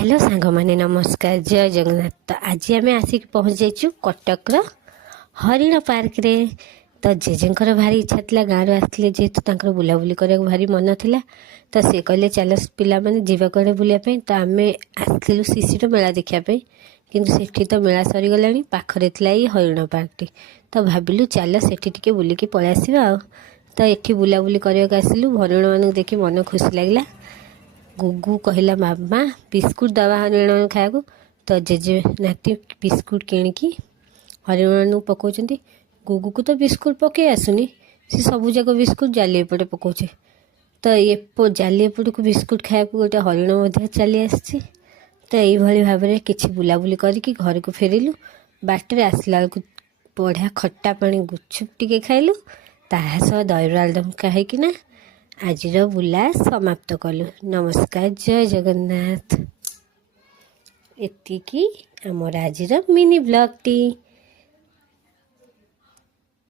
Hello सांग माने नमस्कार जय जगन्नाथ। तो आज आम आसिक पहुँच जाइचु कटकर हरिण पार्क रे। तो जेजेंकर भारी इच्छा था गाँव आसते जेहेतु बुलाबुली करने भारी मन था। तो सी कहले चल पिला माने जीवा कड़े बुलापी। तो आम आसलु शिशिर मेला देखापी किंतु सेठी तो मेला सरीगला पाखरे थी हरिण पार्क टी। तो भाविलु चल सेठी टिके बुलिकी पलि आसिबा। तो ये बुलाबुली करने आसिलु हरिण मान देखी मन खुशी लगला। गुगु कहला मामा बिस्कुट दवा हरिण खाया। तो जेजे नाती बिस्कुट किणिकी हरिण पकाउं। गुगु को तो बिस्कुट पकई आसुनी, सी सबू जाक बिस्कुट जाली एपटे पकाउे। तो ये जाली एपट को बिस्कुट खाया गोटे हरिण चली आसी। तो यही भाव में किसी बुलाबुली करके घर को फेरिलु। बाटर आसला बेलू बढ़िया खट्टा पानी गुपचुप टिके खाइलु। तासह दही आलुदम खाइकिना आज बुला समाप्त कलु। नमस्कार जय जगन्नाथ। एतिकी आमर आज मिनी ब्लॉग टी।